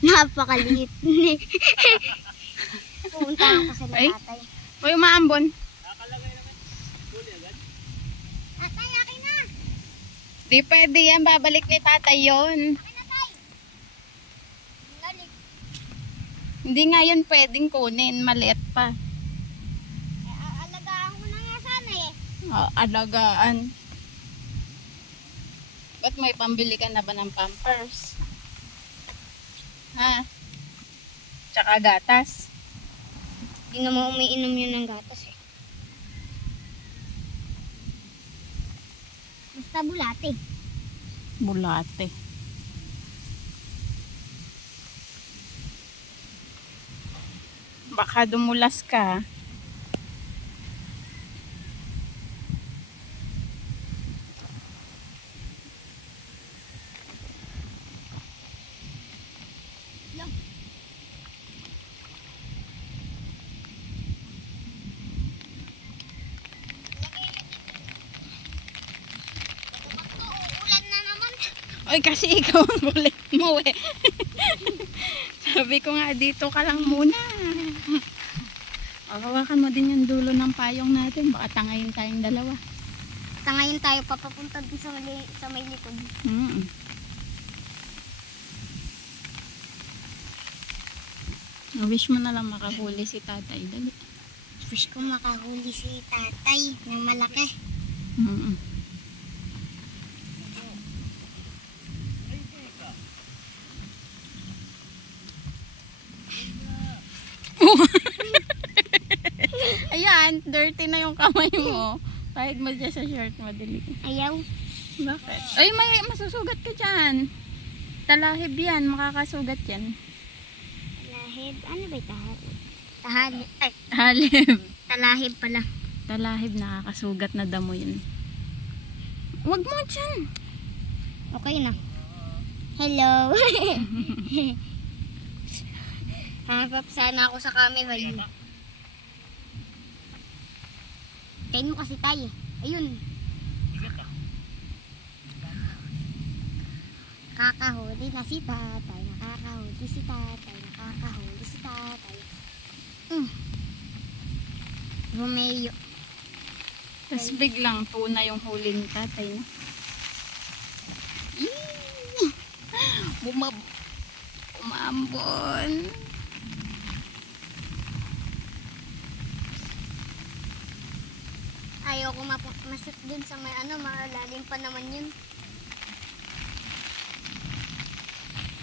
Napakaliit. Pumunta ako sa tatay. Uy, umaambon. Nakalagay naman. Huli agad. Tatay, akin na. Di pwede yan. Babalik ni tatay yun. Akin na, tay. Balik. Hindi nga yun pwedeng kunin. Maliit pa. Alagaan ko na nga sana eh. Alagaan. Ba't may pambili ka na ba ng pampers? Ha? Tsaka gatas. Hindi naman umiinom yun ng gatas eh. Basta bulate. Bulate. Baka dumulas ka. Uulan na naman. Oy, kasi ikaw ang kulit mo eh. Sabi ko nga, dito ka lang muna. Hawakan mo din yung dulo ng payong natin. Baka tangayin tayong dalawa. Tangayin tayo papapunta din sa may likod. Wish mo na lang makahuli si tatay. Dali. Wish ko makahuli si tatay ng malaki. Ayan, dirty na yung kamay mo. Kahit mo dyan sa shirt, madali. Ayaw. Bakit? Ay, may masusugat ka dyan. Talahib yan, makakasugat yan. Talahib. Ano ba yung talahib? Talahib. Ay, Halib. talahib pala. Talahib, nakakasugat na damo yun. Huwag mo dyan. Okay na. Hello. Hanap sana ako sa camera yun. Kain mo kasi tayo. Ayun. Kakahuli na si tatay. Nakakahuli si tatay. Nakakahuli si tatay. Romeo. Tapos biglang tuna yung huli ni tatay. No? Umambon. Ayoko mashoot dun sa may malalim pa naman yun.